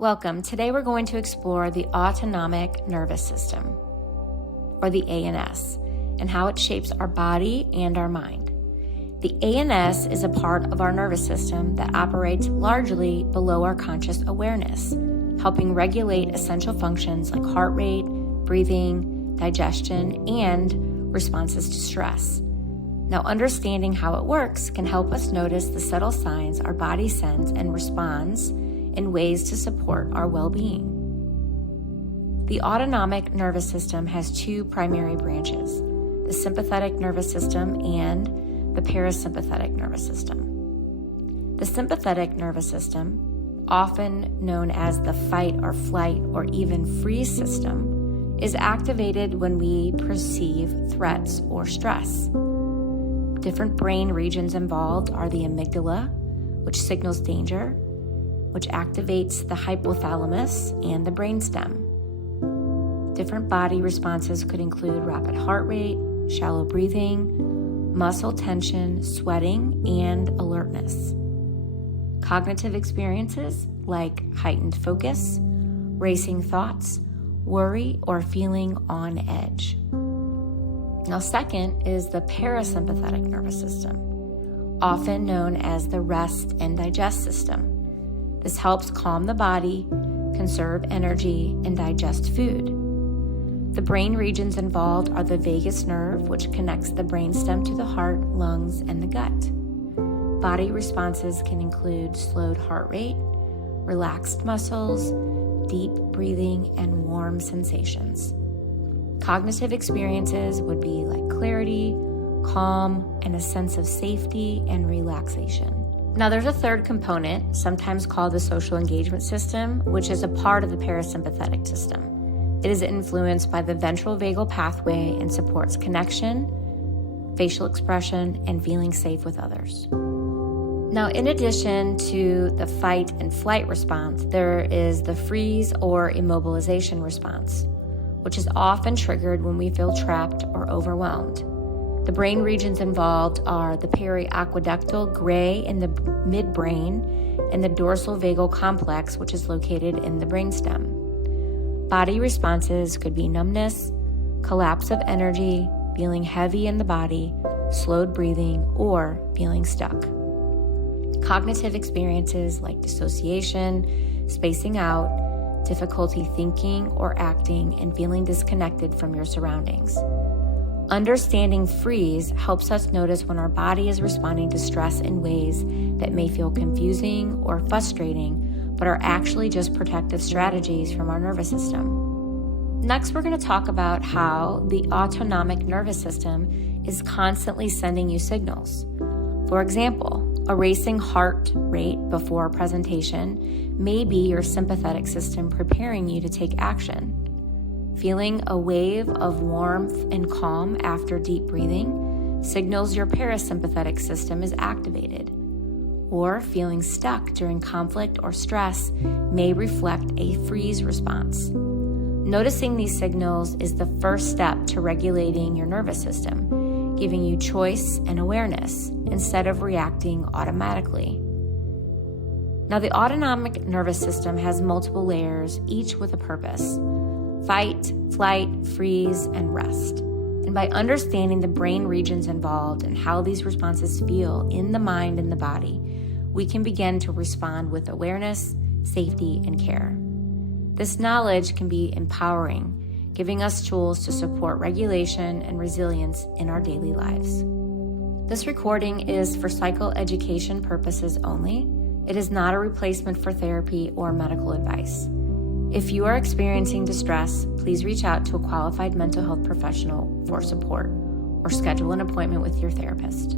Welcome. Today we're going to explore the autonomic nervous system, or the ANS, and how it shapes our body and our mind. The ANS is a part of our nervous system that operates largely below our conscious awareness, helping regulate essential functions like heart rate, breathing, digestion, and responses to stress. Now, understanding how it works can help us notice the subtle signs our body sends and responds in ways to support our well-being. The autonomic nervous system has two primary branches, the sympathetic nervous system and the parasympathetic nervous system. The sympathetic nervous system, often known as the fight or flight or even freeze system, is activated when we perceive threats or stress. Different brain regions involved are the amygdala, which signals danger, which activates the hypothalamus and the brainstem. Different body responses could include rapid heart rate, shallow breathing, muscle tension, sweating, and alertness. Cognitive experiences like heightened focus, racing thoughts, worry, or feeling on edge. Now, second is the parasympathetic nervous system, often known as the rest and digest system. This helps calm the body, conserve energy, and digest food. The brain regions involved are the vagus nerve, which connects the brainstem to the heart, lungs, and the gut. Body responses can include slowed heart rate, relaxed muscles, deep breathing, and warm sensations. Cognitive experiences would be like clarity, calm, and a sense of safety and relaxation. Now, there's a third component, sometimes called the social engagement system, which is a part of the parasympathetic system. It is influenced by the ventral vagal pathway and supports connection, facial expression, and feeling safe with others. Now, in addition to the fight and flight response, there is the freeze or immobilization response, which is often triggered when we feel trapped or overwhelmed. The brain regions involved are the periaqueductal gray in the midbrain and the dorsal vagal complex, which is located in the brainstem. Body responses could be numbness, collapse of energy, feeling heavy in the body, slowed breathing, or feeling stuck. Cognitive experiences like dissociation, spacing out, difficulty thinking or acting, and feeling disconnected from your surroundings. Understanding freeze helps us notice when our body is responding to stress in ways that may feel confusing or frustrating, but are actually just protective strategies from our nervous system. Next, we're going to talk about how the autonomic nervous system is constantly sending you signals. For example, a racing heart rate before a presentation may be your sympathetic system preparing you to take action. Feeling a wave of warmth and calm after deep breathing signals your parasympathetic system is activated. Or feeling stuck during conflict or stress may reflect a freeze response. Noticing these signals is the first step to regulating your nervous system, giving you choice and awareness instead of reacting automatically. Now, the autonomic nervous system has multiple layers, each with a purpose: fight, flight, freeze, and rest. And by understanding the brain regions involved and how these responses feel in the mind and the body, we can begin to respond with awareness, safety, and care. This knowledge can be empowering, giving us tools to support regulation and resilience in our daily lives. This recording is for psychoeducation purposes only. It is not a replacement for therapy or medical advice. If you are experiencing distress, please reach out to a qualified mental health professional for support or schedule an appointment with your therapist.